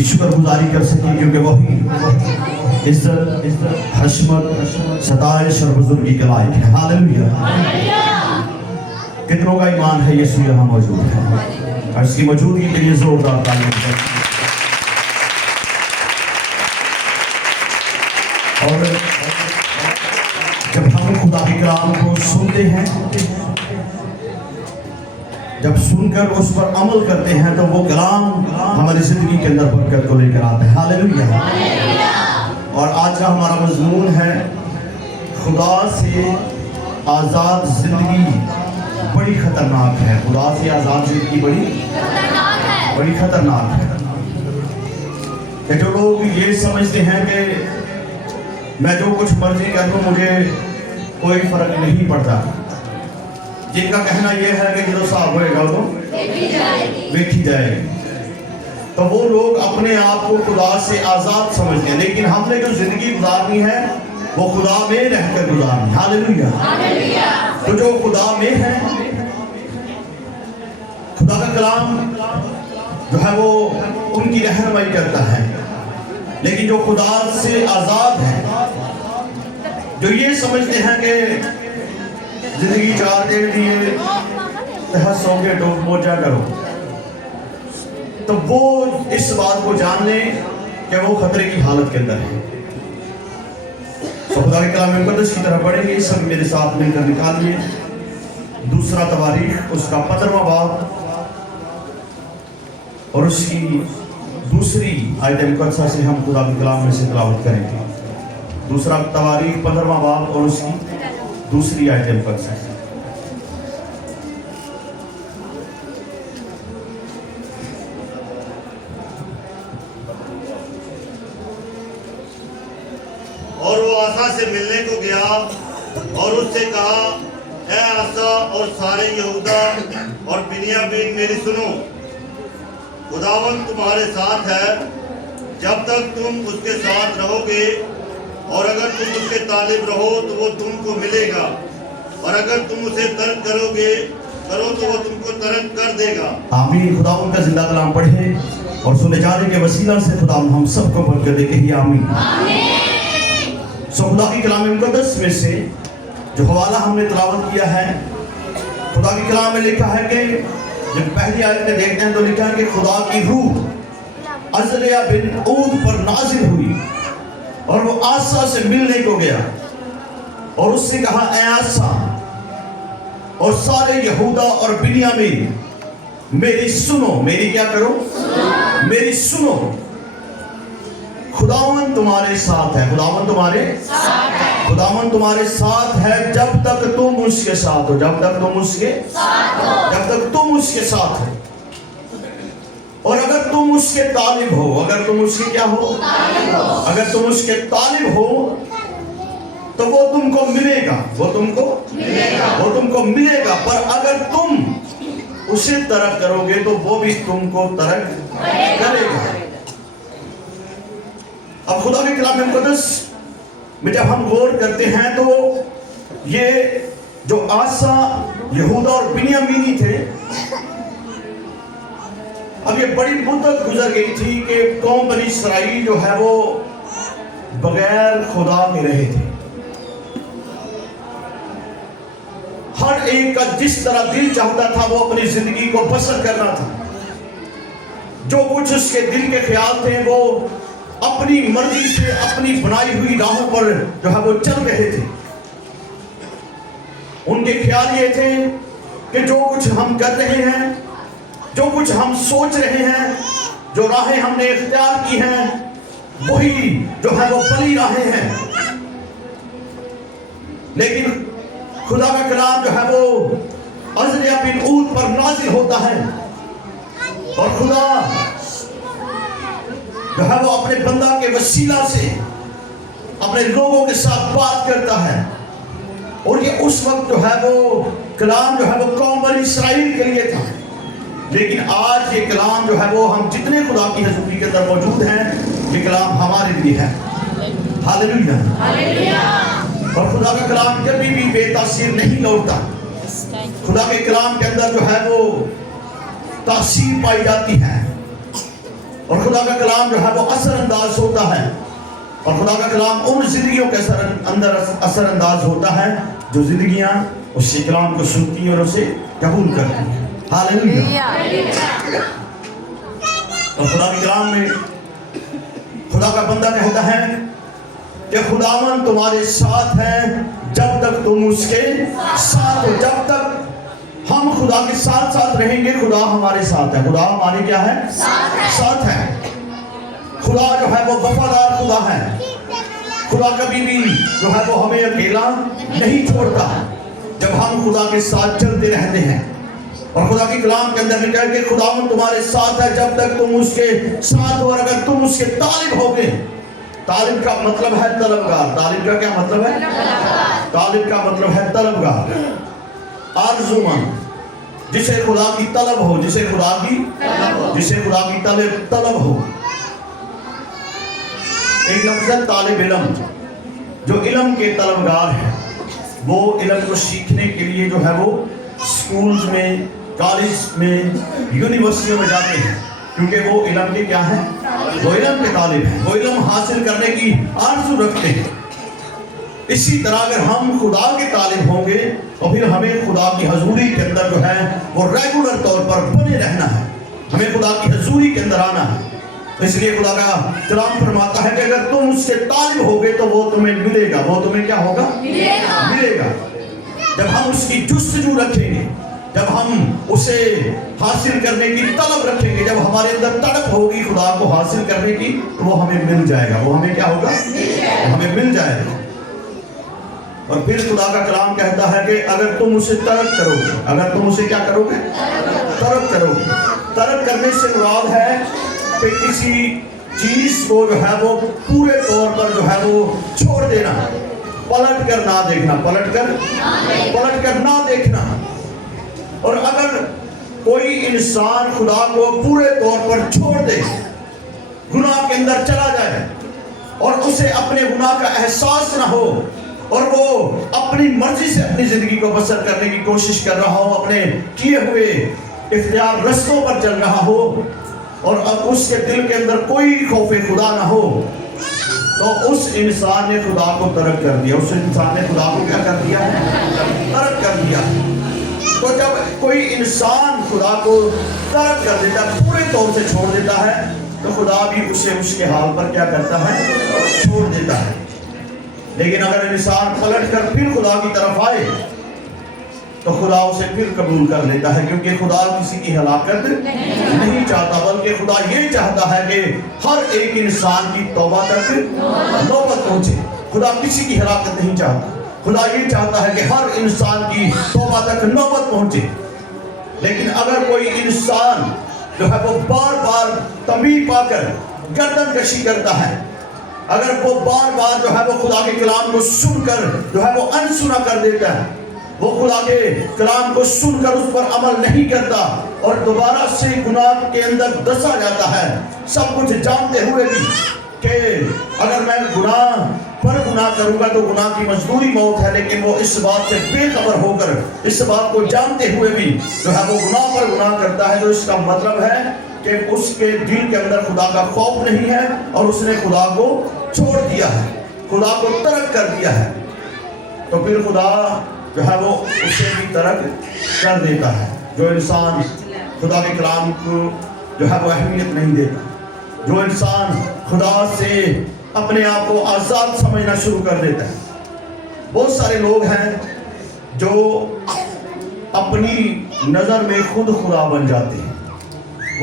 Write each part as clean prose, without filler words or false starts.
کی شکر گزاری کر سکیں، کیونکہ وہی عزت، حشمت، ستائش اور بزرگی کے لائق ہے۔ ہاللیلویہ۔ کتنوں کا ایمان ہے یسوع یہاں موجود ہے؟ اور اس کی موجودگی کے لیے زوردار تعلیم کریں۔ اور جب ہم خدا کے کلام کو سنتے ہیں، جب سن کر اس پر عمل کرتے ہیں، تو وہ کلام ہماری زندگی کے اندر برکت کو لے کر آتا ہے۔ ہاللیلویہ۔ اور آج کا ہمارا مضمون ہے خدا سے آزاد زندگی بڑی خطرناک ہے۔ خدا سے آزاد زندگی بڑی خطرناک ہے۔ کہ جو لوگ یہ سمجھتے ہیں کہ میں جو کچھ مرضی کر لوں مجھے کوئی فرق نہیں پڑتا، جن کا کہنا یہ ہے کہ جو صاحب ہوئے گا تو دیکھی جائے گی، تو وہ لوگ اپنے آپ کو خدا سے آزاد سمجھتے ہیں۔ لیکن ہم نے جو زندگی گزارنی ہے وہ خدا میں رہ کر گزارنی۔ ہاللیلویہ۔ تو جو خدا میں ہے، خدا کا کلام جو ہے وہ ان کی رہنمائی کرتا ہے۔ لیکن جو خدا سے آزاد ہے، جو یہ سمجھتے ہیں کہ زندگی 4 دن دیے تحس ہو کے ڈوب موجہ کرو، تو وہ اس بات کو جان لیں کہ وہ خطرے کی حالت کے اندر ہے۔ خدا کے کلام مقدس کی طرف پڑھیں گے، سب میرے ساتھ مل کر نکالیے دوسرا تواریخ اس کا 15واں باب اور اس کی دوسری آیت مقدسہ سے ہم خدا کے کلام میں سے تلاوت کریں گے۔ دوسرا تواریخ 15واں باب اور اس کی دوسری آیت مقدسہ سے۔ اور وہ آسا سے ملنے کو گیا اور اس سے کہا، اے آسا اور سارے یہودا اور بنیامین میری سنو، خداوند تمہارے ساتھ ہے جب تک تم اس کے ساتھ رہو گے، اور اگر تم اس کے طالب رہو تو وہ تم کو ملے گا، اور اگر تم اسے ترک کرو تو وہ تم کو ترک کر دے گا۔ آمین۔ خداوند کا زندہ کلام پڑھیں اور سنے جانے کے وسیلہ سے خداوند ہم سب کو برکت دے، کہیے آمین۔ خدا کی کلام مقدس میں سے جو حوالہ ہم نے تلاوت کیا ہے، خدا کی کلام میں لکھا ہے کہ جب پہلی آیت میں دیکھتے ہیں تو لکھا ہے کہ خدا کی روح عزریہ بن عود پر نازل ہوئی اور وہ آسا سے ملنے کو گیا اور اس سے کہا، اے آسا اور سارے یہودا اور بنیامین میری سنو۔ میری کیا کرو؟ میری سنو۔ خداوند تمہارے ساتھ ہے۔ خداوند تمہارے ساتھ ہے جب تک تم اس کے ساتھ ہو۔ جب تک تم اس کے ساتھ ہو، اور اگر تم اس کے طالب ہو، اگر تم اس کے کیا ہو؟ اگر تم اس کے طالب ہو تو وہ تم کو ملے گا، وہ تم کو ملے گا، پر اگر تم اسے ترک کرو گے تو وہ بھی تم کو ترک کرے گا۔ اب خدا کے کلام مقدس میں جب ہم غور کرتے ہیں تو یہ جو آسا یہودا اور بنیامینی تھے، اب یہ بڑی مدت گزر گئی تھی کہ قوم بنی اسرائیل جو ہے وہ بغیر خدا کے رہے تھے۔ ہر ایک کا جس طرح دل چاہتا تھا وہ اپنی زندگی کو بسر کرنا تھا۔ جو کچھ اس کے دل کے خیال تھے وہ اپنی مرضی سے اپنی بنائی ہوئی راہوں پر جو ہے وہ چل رہے تھے۔ ان کے خیال یہ تھے کہ جو کچھ ہم کر رہے ہیں، جو کچھ ہم سوچ رہے ہیں، جو راہیں ہم نے اختیار کی ہیں، وہی جو ہے وہ بلی راہیں ہیں۔ لیکن خدا کا کلام جو ہے وہ عزریہ بن عود پر نازل ہوتا ہے اور خدا جو ہے وہ اپنے بندہ کے وسیلہ سے اپنے لوگوں کے ساتھ بات کرتا ہے، اور یہ اس وقت جو ہے وہ کلام جو ہے وہ قوم بنی اسرائیل کے لیے تھا۔ لیکن آج یہ کلام جو ہے وہ ہم جتنے خدا کی حضوری کے اندر موجود ہیں، یہ کلام ہمارے لیے ہے۔ ہاللیلویہ۔ اور خدا کا کلام کبھی بھی بے تاثیر نہیں لوٹتا۔ خدا کے کلام کے اندر جو ہے وہ تاثیر پائی جاتی ہے، और खुदा का कलाम जो है वो असर अंदाज होता है, और खुदा का कलाम उन जिंदगियों के अंदर असर अंदाज होता है जो जिंदगियां उसके कलाम को सुनती हैं और उसे कबूल करती हैं। हालेलुया। और खुदा के कलाम में खुदा का बंदा कहता है कि खुदावन तुम्हारे साथ है जब तक तुम उसके साथ हो। जब तक हम खुदा के साथ साथ रहेंगे, खुदा हमारे साथ है। खुदा हमारे क्या है? साथ है। खुदा जो है वो वफादार खुदा है। खुदा कभी भी जो है वो हमें अकेला नहीं छोड़ता जब हम खुदा के साथ चलते रहते हैं। और खुदा के कलाम के अंदर लिखा है कि खुदावन तुम्हारे साथ है जब तक तुम उसके साथ हो, और अगर तुम उसके तालिब होगे। तालिब का मतलब है तलबगार। तालिब का क्या मतलब है? तालिब का मतलब है तलबगार, आरज़ूमंद, जिसे खुदा की तलब हो, जिसे खुदा की तलब हो। एक लफ्ज़ है तालिब इल्म, जो इल्म के तलबगार है। वो इल्म को सीखने के लिए जो है वो स्कूल्स में, कॉलेज में, यूनिवर्सिटियों में जाते हैं, क्योंकि वो इल्म के क्या है? वो इल्म के तालिब हैं। वो इल्म हासिल करने की आरज़ू रखते हैं। इसी तरह अगर हम खुदा के तालिब होंगे तो फिर हमें खुदा की हजूरी के अंदर जो है वो रेगुलर तौर पर बने रहना है। हमें खुदा की हजूरी के अंदर आना है। तो इसलिए खुदा का कलाम फरमाता है कि अगर तुम उसके तालिब होगे तो वो तुम्हें मिलेगा। वो तुम्हें क्या होगा? मिलेगा। जब हम उसकी जुस्तजू रखेंगे, जब हम उसे हासिल करने की तलब रखेंगे, जब हमारे अंदर तड़प होगी खुदा को हासिल करने की, तो वो हमें मिल जाएगा। वो हमें क्या होगा? हमें मिल जाएगा। और फिर खुदा का कलाम कहता है कि अगर तुम उसे तलब करोगे, अगर तुम उसे क्या करोगे? तलब करोगे। तलब करने से मुराद है कि किसी चीज को जो है वो पूरे तौर पर जो है वो छोड़ देना, पलट कर ना देखना, पलट कर ना देखना। और अगर कोई इंसान खुदा को पूरे तौर पर छोड़ दे, गुनाह के अंदर चला जाए और उसे अपने गुनाह का एहसास ना हो, और वो अपनी मर्जी से अपनी जिंदगी को बसर करने की कोशिश कर रहा हो, अपने किए हुए इख्तियार रस्तों पर चल रहा हो, और अब उसके दिल के अंदर कोई खौफ खुदा ना हो, तो उस इंसान ने खुदा को तर्क कर दिया। उस इंसान ने खुदा को क्या कर दिया है? तर्क कर दिया। तो जब कोई इंसान खुदा को तर्क कर देता है, पूरे तौर से छोड़ देता है, तो खुदा भी उसे उसके हाल पर क्या करता है? छोड़ देता है। लेकिन अगर इंसान पलट कर फिर खुदा की तरफ आए तो खुदा उसे फिर कबूल कर लेता है, क्योंकि खुदा किसी की हलाकत नहीं चाहता, बल्कि खुदा ये चाहता है कि हर एक इंसान की तौबा तक नौबत पहुंचे। खुदा किसी की हलाकत नहीं चाहता। खुदा ये चाहता है कि हर इंसान की तौबा तक नौबत पहुंचे। लेकिन अगर कोई इंसान जो है वो बार बार तमीर पाकर गर्दन कशी करता है, अगर वो बार बार जो है वो खुदा के कलाम को सुनकर जो है वो अनसुना कर देता है, वो खुदा के कलाम को सुनकर उस पर अमल नहीं करता और दोबारा से गुनाह के अंदर दसा जाता है, सब कुछ जानते हुए भी कि अगर मैं गुनाह पर गुनाह करूंगा तो गुनाह की मजदूरी मौत है, लेकिन वो इस बात से बेखबर होकर, इस बात को जानते हुए भी जो है वो गुनाह पर गुनाह करता है, तो इसका मतलब है कि उसके दिल के अंदर खुदा का खौफ नहीं है और उसने खुदा को छोड़ दिया है, खुदा को तर्क कर दिया है। तो फिर खुदा जो है वो उसे भी तर्क कर देता है। जो इंसान खुदा के कलाम को जो है वो अहमियत नहीं देता, जो इंसान खुदा से अपने आप को आज़ाद समझना शुरू कर देता है। बहुत सारे लोग हैं जो अपनी नज़र में खुद खुदा बन जाते हैं।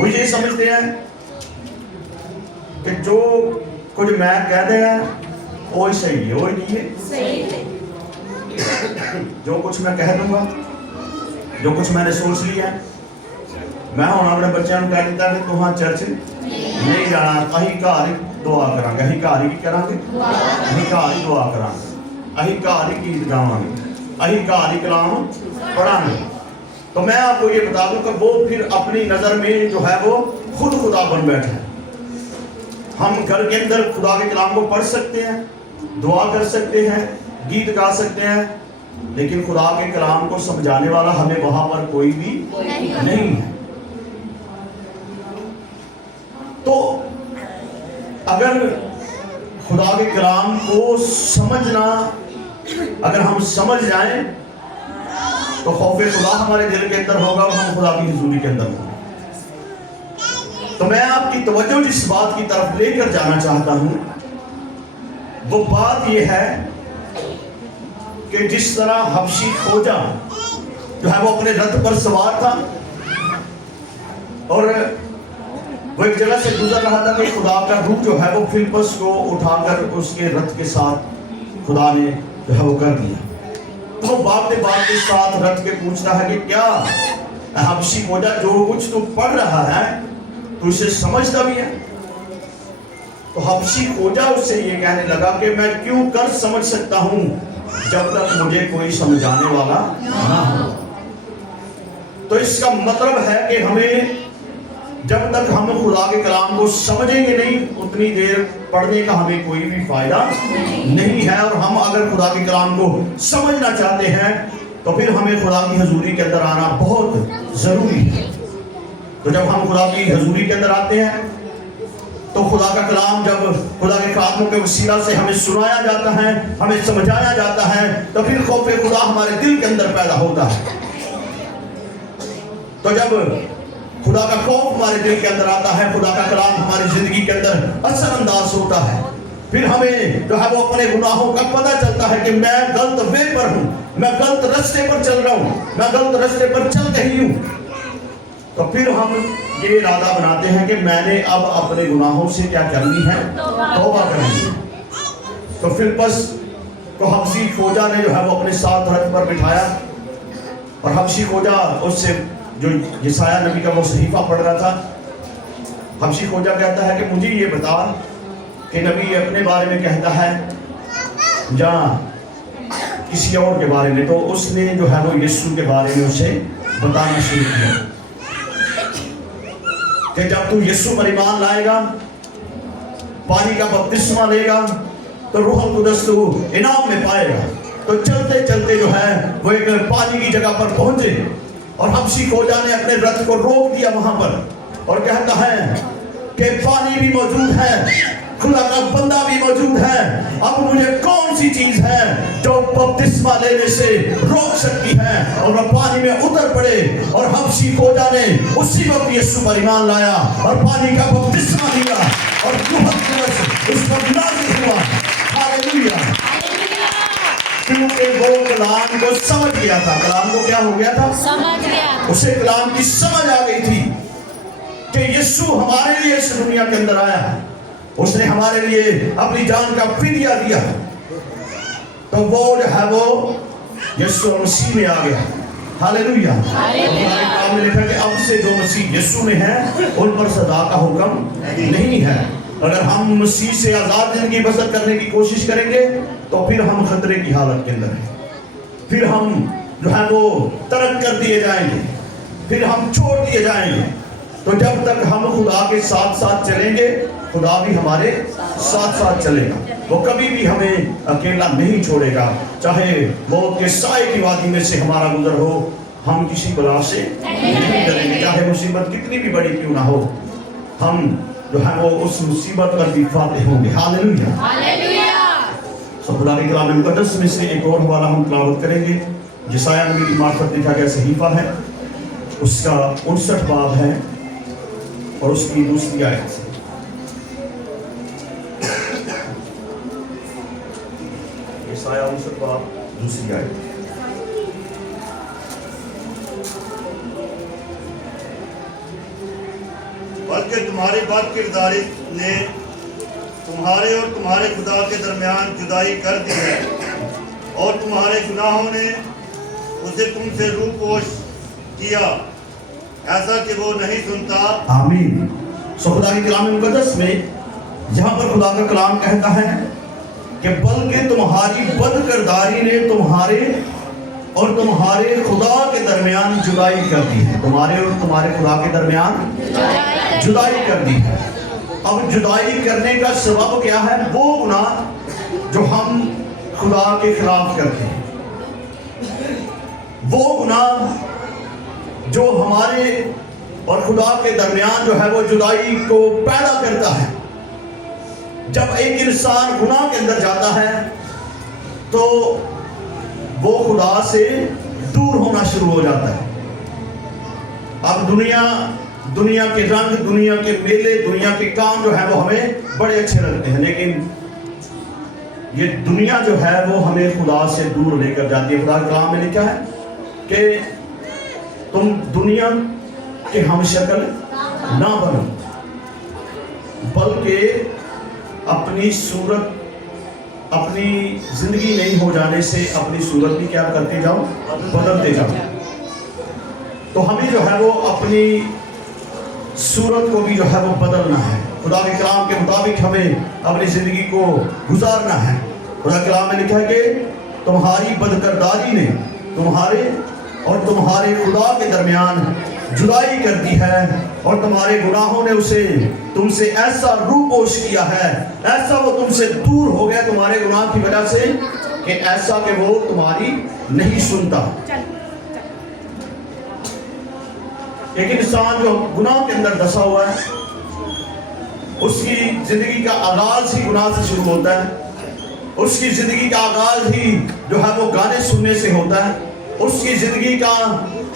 वो ये समझते हैं कि जो कुछ मैं कह देगा वो सही है, वो नहीं है। जो कुछ मैं कह दूंगा, जो कुछ मैंने सोच लिया, मैं हूँ अपने बच्चों को कह देता कि तुहां चर्च नहीं जाना, अही घर दुआ करांगे, अही घर ही करांगे, अही घर ही दुआ करांगे, अही घर ही गीत गावांगे, अही घर ही कलाम पढ़ांगे। तो मैं आपको ये बता दूं कि वो फिर अपनी नज़र में जो है वो खुद खुदा बन बैठे हैं। हम घर के अंदर खुदा के कलाम को पढ़ सकते हैं, दुआ कर सकते हैं, गीत गा सकते हैं, लेकिन खुदा के कलाम को समझाने वाला हमें वहां पर कोई भी नहीं है। तो अगर खुदा के कलाम को समझना, अगर हम समझ जाएं तो खौफ खुदा हमारे दिल के अंदर होगा और हम खुदा की हुजूरी के अंदर होंगे। तो मैं आपकी तवज्जो जिस बात की तरफ लेकर जाना चाहता हूं वो बात यह है कि जिस तरह हबशी खोजा जो है वो अपने रथ पर सवार था और वो एक जगह से गुजर रहा था कि खुदा का रूह जो है वो फिलिप्पस को उठाकर उसके रथ के साथ खुदा ने जो है वो कर दिया। तो बाप के साथ रथ के पूछता है कि क्या हबशी खोजा जो कुछ तू पढ़ रहा है तो इसे समझता भी है? तो हबशी खोजा उससे ये कहने लगा कि मैं क्यों कर समझ सकता हूं जब तक मुझे कोई समझाने वाला ना हो। तो इसका मतलब है कि हमें जब तक हम खुदा के कलाम को समझेंगे नहीं उतनी देर पढ़ने का हमें कोई भी फायदा नहीं है। और हम अगर खुदा के कलाम को समझना चाहते हैं तो फिर हमें खुदा की हजूरी के अंदर आना बहुत जरूरी है। तो जब हम खुदा की हजूरी के अंदर आते हैं तो खुदा का कलाम जब खुदा के खातमों के वसीला से हमें सुनाया जाता है, हमें समझाया जाता है, तो फिर खौफ खुदा हमारे दिल के अंदर पैदा होता है। तो जब खुदा का खौफ हमारे दिल के अंदर आता है, खुदा का कलाम हमारी जिंदगी के अंदर असर अंदाज होता है, फिर हमें जो है वो अपने गुनाहों का पता चलता है कि मैं गलत वे पर हूं, मैं गलत रास्ते पर चल रहा हूं, मैं गलत रास्ते पर चल रही हूं। तो फिर हम ये इरादा बनाते हैं कि मैंने अब अपने गुनाहों से क्या करनी है, तौबा करनी है। तो फिलिप्पस को हबशी खोजा ने जो है वो अपने साथ रथ पर बिठाया और हबशी खोजा उससे जो यशायाह नबी का वो सहीफा पढ़ रहा था, हबशी खोजा कहता है कि मुझे ये बता कि नबी अपने बारे में कहता है या किसी और के बारे में। तो उसने जो है वो यीशु के बारे में उसे बताना शुरू किया कि जब तू यीशु पर ईमान लाएगा, पानी का बपतिस्मा लेगा तो रूह कुदस तू इनाम में पाएगा। तो चलते चलते जो है वो एक पानी की जगह पर पहुंचे और हबशी खोजा ने अपने रथ को रोक दिया वहां पर और कहता है कि पानी भी मौजूद है, खुदा का बंदा भी मौजूद है, अब मुझे कौन सी चीज है जो बपतिस्मा लेने से रोक सकती है। और वह पानी में उतर पड़े और हबशी खोजा ने उसी वक्त यीशु पर ईमान लाया और पानी का बपतिस्मा लिया और रूह कुदस उस पर नाज़िल हुआ। हालेलुया। क्योंकि वो कलाम को समझ गया था। कलाम को क्या हो गया था? समझ गया। उसे कलाम की समझ आ गई थी कि यीशु हमारे लिए इस दुनिया के अंदर आया है, उसने हमारे लिए अपनी जान का फिदिया दिया। तो वो जो है वो यीशु मसीह में आ गया। हालेलुया। कलाम में लिखा कि अब से जो मसीह यीशु में है उन पर सजा का हुक्म नहीं है। अगर हम मसीह से आजाद जिंदगी बसर करने की कोशिश करेंगे तो फिर हम खतरे की हालत के अंदर हैं, फिर हम जो है वो तर्क कर दिए जाएंगे, फिर हम छोड़ दिए जाएंगे। तो जब तक हम खुदा के साथ साथ चलेंगे खुदा भी हमारे साथ साथ चलेगा, वो कभी भी हमें अकेला नहीं छोड़ेगा। चाहे मौत के साए की वादी में से हमारा गुजर हो, हम किसी बला से नहीं डरेंगे। चाहे मुसीबत कितनी भी बड़ी क्यों ना हो, हम जो है वो उस मुसीबत पर भी फातेह होंगे। हालेलुया। हालेलुया। खुदा के कलाम मुकद्दस में से एक और हवाला हम तिलावत करेंगे। यशायाह नबी की मार्फत लिखा गया सहीफा है, उसका 59 बाब है और उसकी दूसरी आयत से। यशायाह 59 बाब दूसरी आयत। बल्कि तुम्हारी बद किरदारी ने तुम्हारे और तुम्हारे खुदा के दरमियान जुदाई कर दी है और तुम्हारे गुनाहों ने उसे तुमसे रूपोश किया, ऐसा कि वो नहीं सुनता। आमीन। सो खुदा के कलाम मुकद्दस में यहाँ पर खुदा का कलाम कहता है कि बल्कि तुम्हारी बद किरदारी ने तुम्हारे और तुम्हारे खुदा के दरमियान जुदाई कर दी है। तुम्हारे और तुम्हारे खुदा के दरमियान जुदाई कर दी है। अब जुदाई करने का सबब क्या है? वो गुनाह जो हम खुदा के खिलाफ करते हैं, वो गुनाह जो हमारे और खुदा के दरमियान जो है वो जुदाई को पैदा करता है। جب ایک انسان گناہ کے اندر جاتا ہے تو وہ خدا سے دور ہونا شروع ہو جاتا ہے. اب دنیا کے رنگ، دنیا کے میلے، دنیا کے کام جو ہے وہ ہمیں بڑے اچھے لگتے ہیں، لیکن یہ دنیا جو ہے وہ ہمیں خدا سے دور لے کر جاتی ہے. خدا کے کلام میں لکھا ہے کہ تم دنیا کے ہم شکل نہ بنو، بلکہ اپنی صورت، اپنی زندگی نہیں ہو جانے سے اپنی صورت بھی کیا کرتے جاؤ، بدلتے جاؤ. تو ہمیں جو ہے وہ اپنی صورت کو بھی جو ہے وہ بدلنا ہے. خدا کے کلام کے مطابق ہمیں اپنی زندگی کو گزارنا ہے. خدا کے کلام میں لکھا ہے کہ تمہاری بدکرداری نے تمہارے اور تمہارے خدا کے درمیان جدائی کر دی ہے، اور تمہارے گناہوں نے اسے تم سے ایسا روپوش کیا ہے، ایسا وہ تم سے دور ہو گیا تمہارے گناہ کی وجہ سے کہ ایسا کہ وہ تمہاری نہیں سنتا. ایک انسان جو گناہ کے اندر دسا ہوا ہے، اس کی زندگی کا آغاز ہی گناہ سے شروع ہوتا ہے. اس کی زندگی کا آغاز ہی جو ہے وہ گانے سننے سے ہوتا ہے. اس کی زندگی کا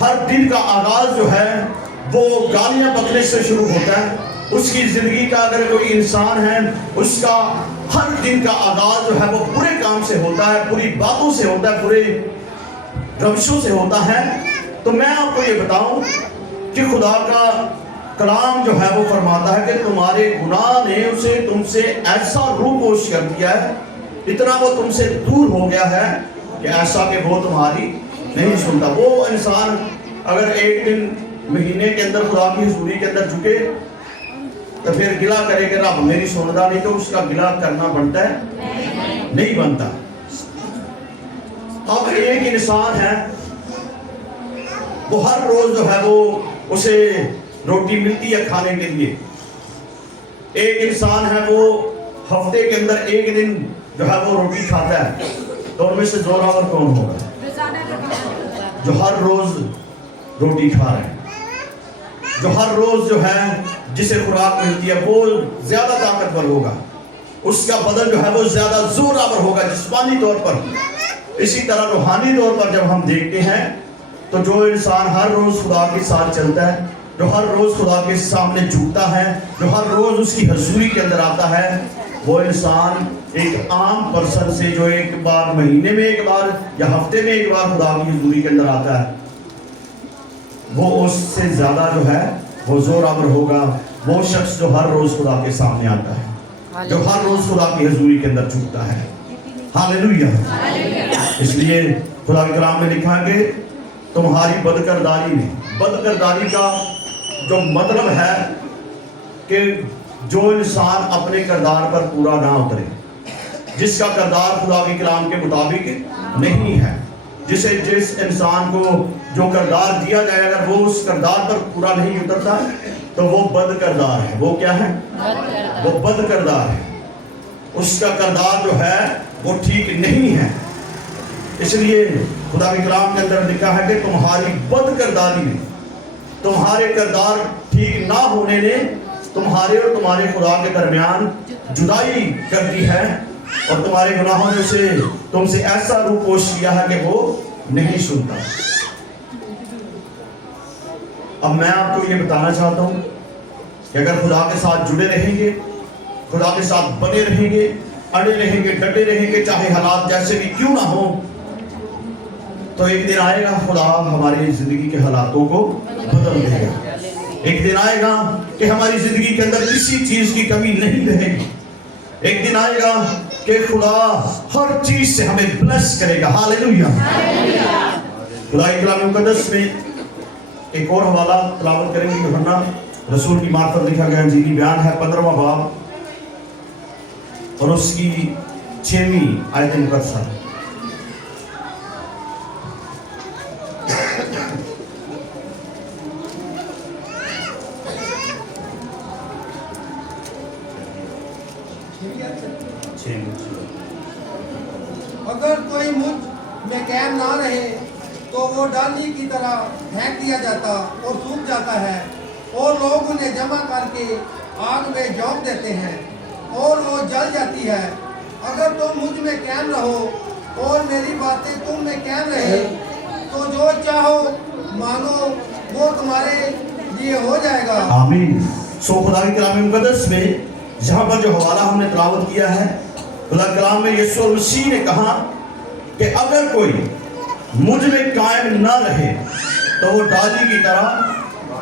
ہر دن کا آغاز جو ہے وہ گالیاں بکنے سے شروع ہوتا ہے. اس کی زندگی کا اگر کوئی انسان ہے، اس کا ہر دن کا آغاز جو ہے وہ برے کام سے ہوتا ہے، بری باتوں سے ہوتا ہے، برے روشوں سے ہوتا ہے. تو میں آپ کو یہ بتاؤں کہ خدا کا کلام جو ہے وہ فرماتا ہے کہ تمہارے گناہ نے اسے تم سے ایسا روپوش کر دیا ہے، اتنا وہ تم سے دور ہو گیا ہے کہ ایسا کہ وہ تمہاری نہیں سنتا. وہ انسان اگر ایک دن مہینے کے اندر خدا کی حضوری کے اندر جھکے تو پھر گلہ کرے کہ رب میری سنتا نہیں، تو اس کا گلہ کرنا بنتا ہے؟ نہیں بنتا. اب ایک انسان ہے، وہ ہر روز جو ہے وہ اسے روٹی ملتی ہے کھانے کے لیے. ایک انسان ہے وہ ہفتے کے اندر ایک دن جو ہے وہ روٹی کھاتا ہے. تو ان میں سے زوراور کون ہوگا جو ہر روز روٹی کھا رہے ہیں، جو ہر روز جو ہے جسے خوراک ملتی ہے وہ زیادہ طاقتور ہوگا، اس کا بدن جو ہے وہ زیادہ زوراور ہوگا جسمانی طور پر. اسی طرح روحانی طور پر جب ہم دیکھتے ہیں تو جو انسان ہر روز خدا کے ساتھ چلتا ہے، جو ہر روز خدا کے سامنے جھکتا ہے، جو ہر روز اس کی حضوری کے اندر آتا ہے، وہ انسان ایک عام پرسن سے جو ایک بار مہینے میں ایک بار یا ہفتے میں ایک بار خدا کی حضوری کے اندر آتا ہے، وہ اس سے زیادہ جو ہے وہ زوراور ہوگا. وہ شخص جو ہر روز خدا کے سامنے آتا ہے، جو ہر روز خدا کی حضوری کے اندر جھکتا ہے. ہاللیلویہ. اس لیے خدا کے کلام میں لکھا ہے کہ تمہاری بدکرداری نے، بدکرداری کا جو مطلب ہے کہ جو انسان اپنے کردار پر پورا نہ اترے، جس کا کردار خدا کے کلام کے مطابق نہیں ہے، جس انسان کو جو کردار دیا جائے اگر وہ اس کردار پر پورا نہیں اترتا تو وہ بد کردار ہے. وہ کیا ہے؟ وہ بد کردار ہے. اس کا کردار جو ہے وہ ٹھیک نہیں ہے. اس لیے خدا کے کلام کے اندر لکھا ہے کہ تمہاری بد کرداری نے، تمہارے کردار ٹھیک نہ ہونے نے تمہارے اور تمہارے خدا کے درمیان جدائی کر دی ہے، اور تمہارے گناہوں نے اسے تم سے ایسا روپوش کیا ہے کہ وہ نہیں سنتا. اب میں آپ کو یہ بتانا چاہتا ہوں کہ اگر خدا کے ساتھ جڑے رہیں گے، خدا کے ساتھ بنے رہیں گے، اڑے رہیں گے، ڈٹے رہیں گے، چاہے حالات جیسے بھی کیوں نہ ہوں، تو ایک دن آئے گا خدا ہماری زندگی کے حالاتوں کو بدل دے گا. ایک دن آئے گا کہ ہماری زندگی کے اندر کسی چیز کی کمی نہیں رہے گی. ایک دن آئے گا کہ خدا ہر چیز سے ہمیں بلیس کرے گا. ہاللیلویہ. خدا کے کلام مقدس میں ایک اور حوالہ تلاوت کریں گے. یوحنا رسول کی معرفت لکھا گیا انجیلی بیان ہے 15واں باب اور اس کی 6ویں آیت مقدسہ. اگر کوئی مجھ میں قائم نہ رہے تو وہ ڈالی کی طرح پھینک دیا جاتا اور سوکھ جاتا ہے، اور لوگ انہیں جمع کر کے آگ میں جھونک دیتے ہیں. और वो जल जाती है। अगर तुम मुझ में कायम रहो और मेरी बातें तुम में कायम रहे तो जो चाहो मांगो वो तुम्हारे लिए हो जाएगा। आमीन। सो खुदा के कलाम मुकद्दस में जहाँ पर जो हवाला हमने तिलावत किया है, खुदा के कलाम में यीशु मसीह ने कहा कि अगर कोई मुझ में कायम न रहे तो वो डाली की तरह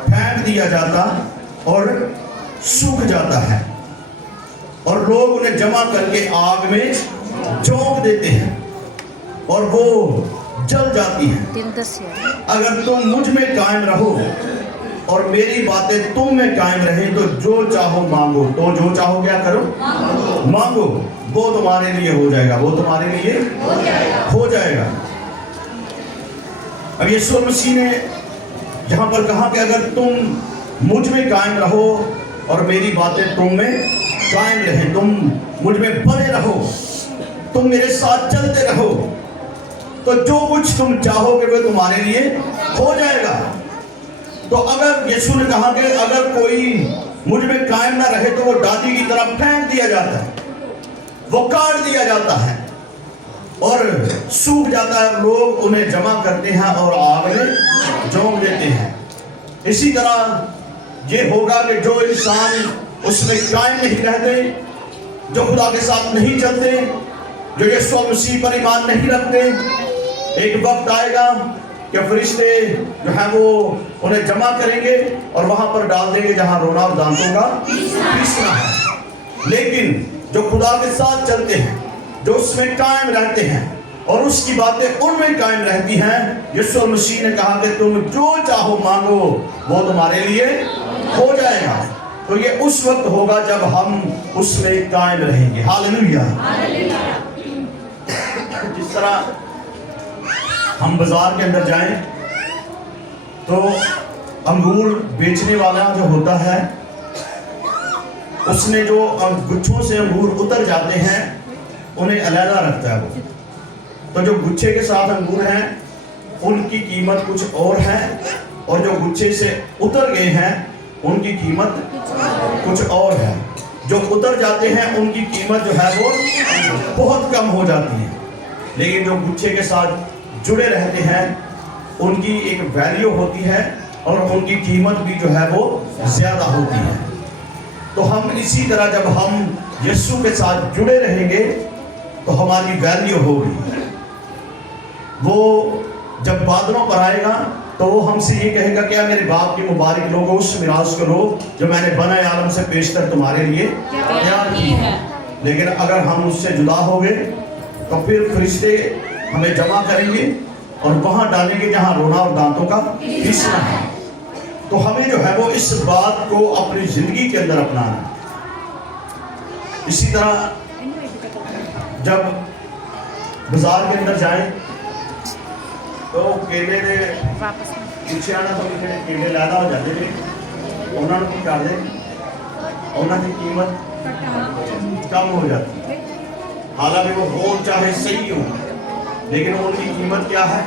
फेंक दिया जाता और सूख जाता है और लोग उन्हें जमा करके आग में झोंक देते हैं और वो जल जाती है। अगर तुम मुझ में कायम रहो और मेरी बातें तुम में कायम रहे तो जो चाहो मांगो। तो जो चाहो क्या करो? मांगो, वो तुम्हारे लिए हो जाएगा, वो तुम्हारे लिए हो जाएगा। अब यीशु मसीह ने जहाँ पर कहा कि अगर तुम मुझ में कायम रहो और मेरी बातें तुम में कायम रहे, तुम मुझ में बने रहो, तुम मेरे साथ चलते रहो, तो जो कुछ तुम चाहोगे वो तुम्हारे लिए हो जाएगा। तो अगर यीशु ने कहा कि अगर कोई मुझ में कायम ना रहे तो वो डाली की तरफ फेंक दिया जाता है, वो काट दिया जाता है और सूख जाता है, लोग उन्हें जमा करते हैं और आग में झोंक देते हैं। इसी तरह ये होगा कि जो इंसान उसमें कायम नहीं रहते, जो खुदा के साथ नहीं चलते, जो यीशु मसीह पर ईमान नहीं रखते, एक वक्त आएगा कि फरिश्ते जो है वो उन्हें जमा करेंगे और वहां पर डाल देंगे जहां रोना और दांतों का पीसना है। लेकिन जो खुदा के साथ चलते हैं, जो उसमें कायम रहते हैं और उसकी बातें उनमें कायम रहती हैं, यीशु मसीह ने कहा कि तुम जो चाहो मांगो वो तुम्हारे लिए हो जाएगा। तो ये उस वक्त होगा जब हम उसमें कायम रहेंगे। हालेलुया। जिस तरह हम बाजार के अंदर जाएं तो अंगूर बेचने वाला जो होता है उसने जो गुच्छों से अंगूर उतर जाते हैं उन्हें अलग रखता है वो। तो जो गुच्छे के साथ अंगूर हैं उनकी कीमत कुछ और है और जो गुच्छे से उतर गए हैं उनकी कीमत कुछ और है। जो उतर जाते हैं उनकी कीमत जो है वो बहुत कम हो जाती है, लेकिन जो गुच्छे के साथ जुड़े रहते हैं उनकी एक वैल्यू होती है और उनकी कीमत भी जो है वो ज्यादा होती है। तो हम इसी तरह जब हम यीशु के साथ जुड़े रहेंगे तो हमारी वैल्यू होगी। वो जब बादलों पर आएगा तो वो हमसे ये कहेगा क्या मेरे बाप की मुबारक लोगों उस मिराज को लो जो मैंने बनाए आलम से पेशतर तुम्हारे लिए तैयार की है। लेकिन अगर हम उससे जुदा हो गए तो फिर फरिश्ते हमें जमा करेंगे और वहां डालेंगे जहां रोना और दांतों का पीसना है। तो हमें जो है वो इस बात को अपनी जिंदगी के अंदर अपनाना है। इसी तरह जब बाजार के अंदर जाएं तो केले दे पिछे आना तो केले लादा हो जाते थे, उन्होंने की कर दे उन्होंने कीमत कम हो जाती है। हालांकि वो हो चाहे सही हो लेकिन उनकी कीमत क्या है?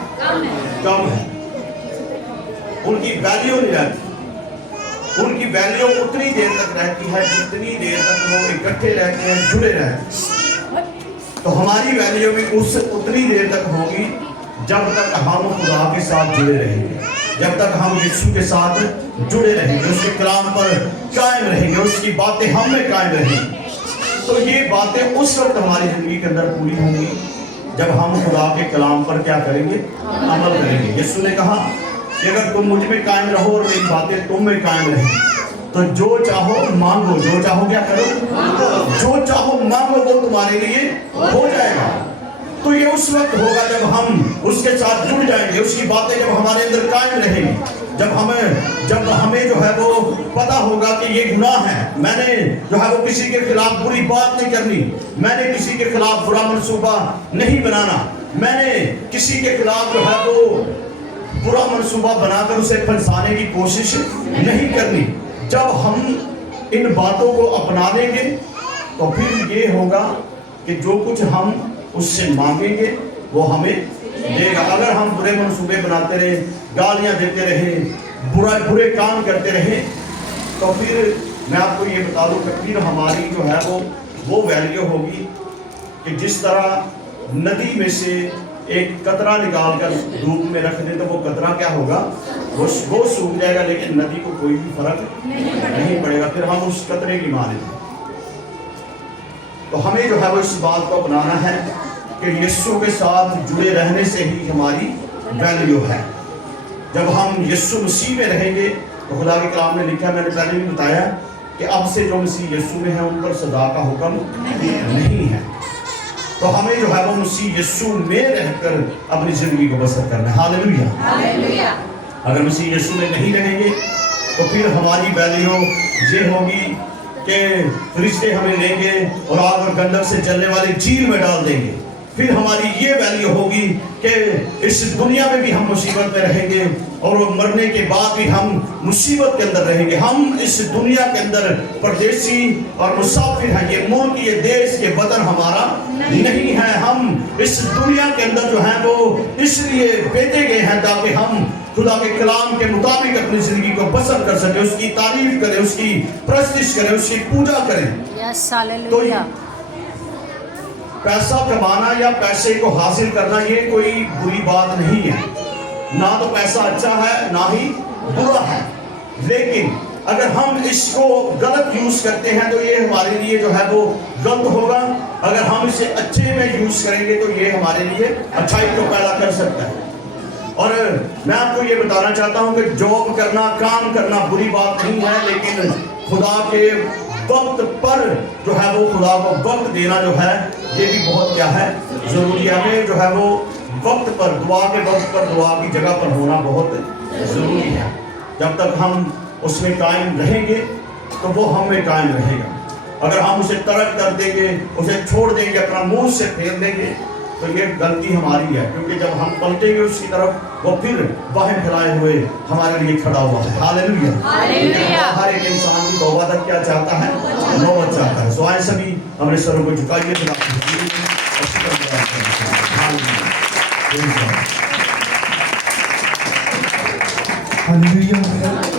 कम है। उनकी वैल्यू नहीं रहती। उनकी वैल्यू उतनी देर तक रहती है जितनी देर तक वो इकट्ठे रहते हैं, जुड़े रहते हैं। तो हमारी वैल्यू भी उस उतनी देर तक होगी जब तक हम खुदा के साथ जुड़े रहेंगे, जब तक हम यीशु के साथ जुड़े रहेंगे, उसके कलाम पर कायम रहेंगे, उसकी बातें हम में कायम रहेंगी। तो ये बातें उस वक्त हमारी जिंदगी के अंदर पूरी होंगी जब हम खुदा के कलाम पर क्या करेंगे? अमल करेंगे। यीशु ने कहा कि अगर तुम मुझ में कायम रहो और मेरी बातें तुम में कायम रहें तो जो चाहो मांगो। जो चाहो क्या करो? जो चाहो मांगो वो तुम्हारे लिए हो जाएगा। तो ये उस वक्त होगा जब हम उसके साथ जुड़ जाएंगे, उसकी बातें जब हमारे अंदर कायम रहेंगी, जब हमें जो है वो पता होगा कि ये गुनाह है, मैंने जो है वो किसी के खिलाफ बुरी बात नहीं करनी, मैंने किसी के खिलाफ बुरा मंसूबा नहीं बनाना, मैंने किसी के खिलाफ जो है वो बुरा मंसूबा बनाकर उसे फंसाने की कोशिश नहीं करनी। जब हम इन बातों को अपना लेंगे तो फिर ये होगा कि जो कुछ हम उससे मांगेंगे वो हमें देगा। अगर हम बुरे मंसूबे बनाते रहे, गालियां देते रहे, बुरे काम करते रहे तो फिर मैं आपको ये बता दूं कि फिर हमारी जो है वो वो वैल्यू होगी कि जिस तरह नदी में से एक कतरा निकाल कर धूप में रख दे तो वो कतरा क्या होगा, वो सूख जाएगा, लेकिन नदी को कोई भी फर्क नहीं पड़ेगा, फिर हम उस कतरे की माने। तो हमें जो है वो इस बात को अपनाना है कि यीशु के साथ जुड़े रहने से ही हमारी वैल्यू है। जब हम यीशु मसीह में रहेंगे तो खुदा के कलाम में लिखा है, मैंने पहले भी बताया कि अब से जो मसीह यीशु में है उन पर सदा का हुक्म नहीं है। तो हमें जो है वो मसीह यीशु में रहकर अपनी जिंदगी को बसर करना है। Hallelujah, hallelujah. अगर मसीह यीशु में नहीं रहेंगे तो फिर हमारी वैल्यू ये होगी कि फरिश्ते हमें लेंगे और आग और गंधक से जलने वाली झील में डाल देंगे। फिर हमारी ये वैल्यू होगी कि इस दुनिया में भी हम मुसीबत में रहेंगे और मरने के बाद भी हम मुसीबत के अंदर रहेंगे। हम इस दुनिया के अंदर परदेसी और मुसाफिर हैं। ये मुल्क, ये देश, ये वतन हमारा नहीं है। हम इस दुनिया के अंदर जो है वो इसलिए भेजे गए हैं ताकि हम खुदा के कलाम के मुताबिक अपनी जिंदगी को बसर कर सके, उसकी तारीफ करें, उसकी प्रस्तिश करें, उसकी पूजा करें। तो पैसा कमाना या पैसे को हासिल करना ये कोई बुरी बात नहीं है, ना तो पैसा अच्छा है ना ही बुरा है, लेकिन अगर हम इसको गलत यूज करते हैं तो ये हमारे लिए जो है वो गलत होगा। अगर हम इसे अच्छे में यूज करेंगे तो ये हमारे लिए अच्छाई को पैदा कर सकता है। और मैं आपको ये बताना चाहता हूँ कि जॉब करना, काम करना बुरी बात नहीं है, लेकिन खुदा के वक्त पर जो है वो खुदा को वक्त देना जो है ये भी बहुत क्या है, जरूरी है। हमें जो है वो वक्त पर, दुआ के वक्त पर, दुआ की जगह पर होना बहुत जरूरी है। जब तक हम उसमें कायम रहेंगे तो वो हम में कायम रहेगा। अगर हम उसे तर्क कर देंगे, उसे छोड़ देंगे, अपना मुंह से फेर देंगे तो ये गलती हमारी है, क्योंकि जब हम पलटेंगे उसकी तरफ वो फिर बाहें फैलाए हुए हमारे लिए खड़ा हुआ है। Hallelujah, hallelujah. हर एक इंसान की तौबा तक क्या चाहता है, नौबत चाहता है। सो आए सभी अपने सरों को झुकाइए, हालेलुया।